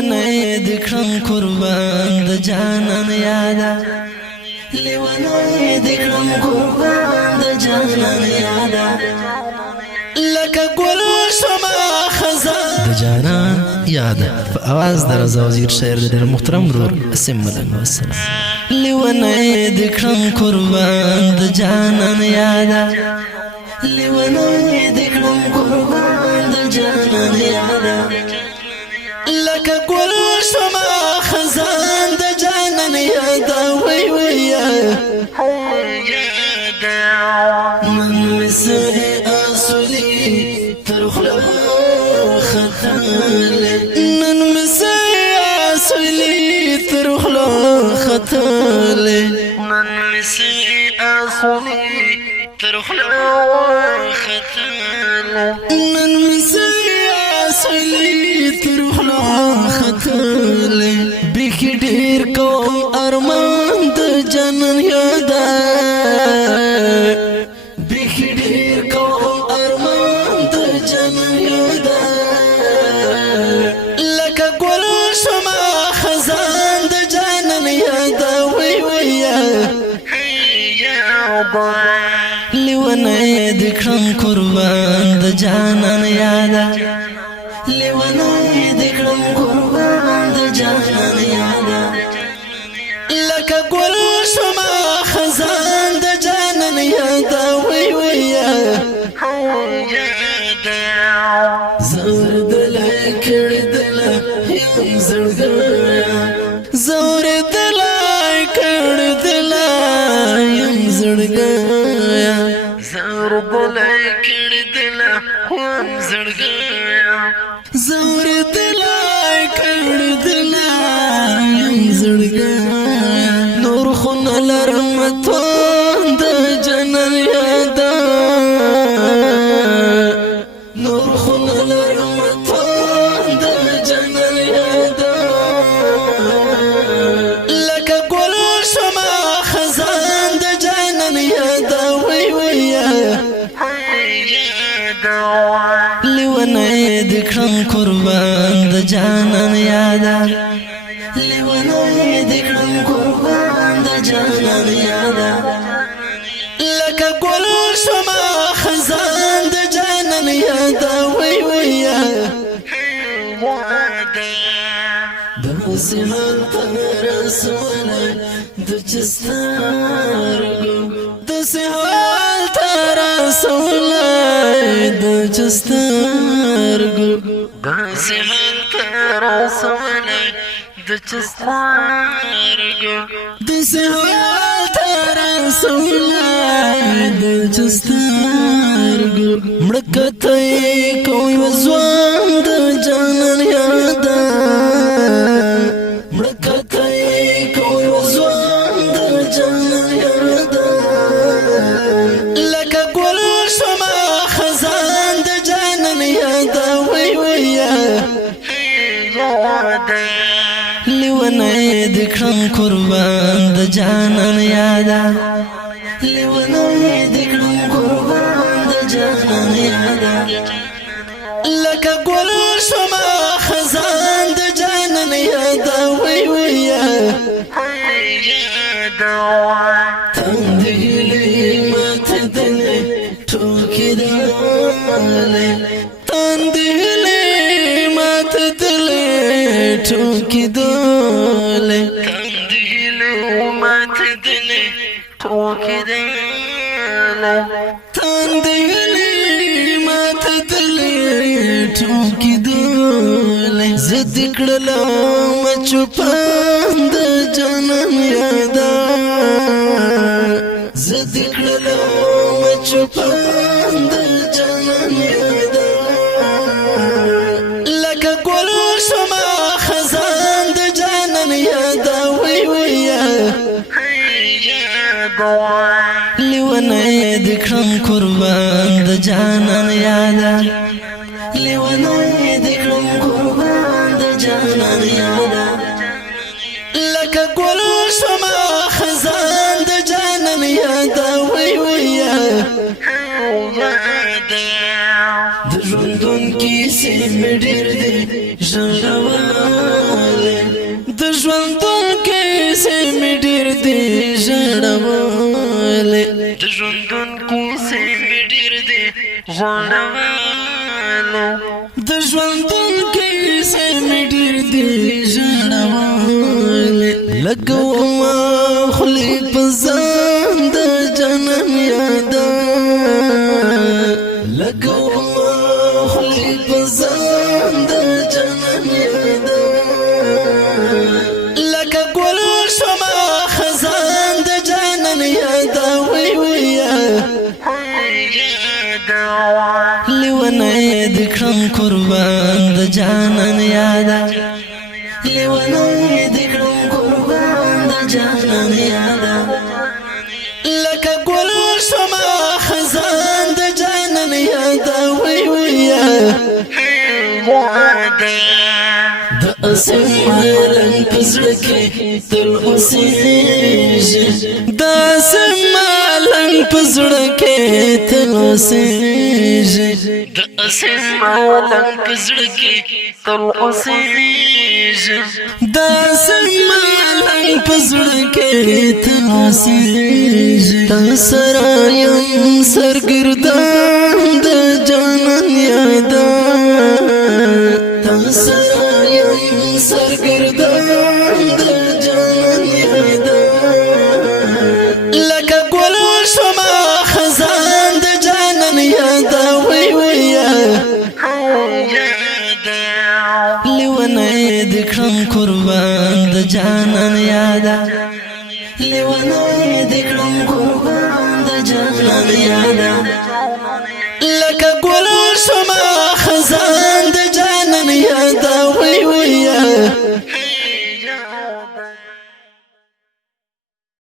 لیونی دکرم قربان د جانان یادا لیونی دکرم قربان د جانان یادا لکه گل شما خزان د جانان یادا په آواز د رضا وزیر شاعر د محترم رور اسم ملنګ والسلام لیونی دکرم قربان د جانان یادا لیونی دکرم قربان د جانان یادا لکه گل شما خزان د جانان یادا وی وی من مسئ آسولی ترخلا خطال من مسئ آسولی ترخلا خطال من مسئ آسولی ترخلا خطال من مسئ آسولی ترخلا خطال بیخی ډیر کوم ارمان د جانان یادا بیخی ډیر کوم ارمان د جانان یادا لکه گل شما خزان د جانان یادا وی وی لیونی دکرم قربان د جانان یادا لیونی دکرم قربان د جانان یادا لکه گل شما خزان د جانان یادا وی وی زور دلای کړدلا یم زړګیا زور دلای کړدلا یم زړګیا زور دلای کړدلا یم زړګیا زور دلای کړدلا یم زړګیا نور خون لرم توان د جانان یادا نور خون لرم توان د جانان یادا لکه گل شما خزان د جانان یادا وی وی لیونی دکرم قربان د جانان یادا لیونی دکرم قربان د جانان یادا لکه گل شما خزان د جانان یادا وی وی داسې حال ته رسولی د چسترګو داسې حال ته رسولی د چسترګو داسې حال ته رسولی د چسترګو داسې حال ته رسولی د چسترګو مړه کتی کوي وځوان د جانان یادا مړه کتی کوي وځوان د جانان یادا لکه گل شما خزان د جانان یادا وی وی لیونی دکرم قربان د جانان یادا لیونی دکرم قربان د جانان یادا لکه گل شما خزان د جانان یادا وی وی تندهلی مات دلی ټوکی دالی تندهلی مات دلی ټوکی دالی تندهلی مات دلی ټوکی دالی تندهلی مات دلی ټوکی دالی زد کړلم چوپان د جانان یادا زد کړلم چوپان د جانان یادا لکه گل شما خزان د جانان یادا وی وی لیونی دکرم قربان د جانان یادا لیونی دکرم قربان د جانان یادا لکه گل شما خزان د جانان یادا وی وی د ژوندون کیسې مې ډېر دي ژړوه ژوندون کیسې مې ډېر دي ژړولې د ژوندون کیسې مې ډېر دي ژړولې د ژوندون کیسې مې ډېر دي ژړولې لګومه خولې په ځان د جانان یاده لګومه خولې په ځان د جانان یاده لکه ګل شمه خزان د جانان یاده وی ویه لیونی د کړم قربان د جانان یاده لیونی د کړم قربان د جانان یاده لکه ګل شمه خزان د جانان یاده وی ویه د اسمان پزړه کې تل اوسېږي د اسمان پزړه کې تل اوسېږي د اسمان پزړه کې تل اوسېږي د اسمان پزړه کې تل اوسېږي تا سره یم سرګردان د جانان یاده سرګردان د جانان یاده لکه ګل شمه خزان د جانان یاده وی ویه لیونی د کړم قربان د جانان یاده لیونی د کړم قربان د جانان یاده لکه ګل شمه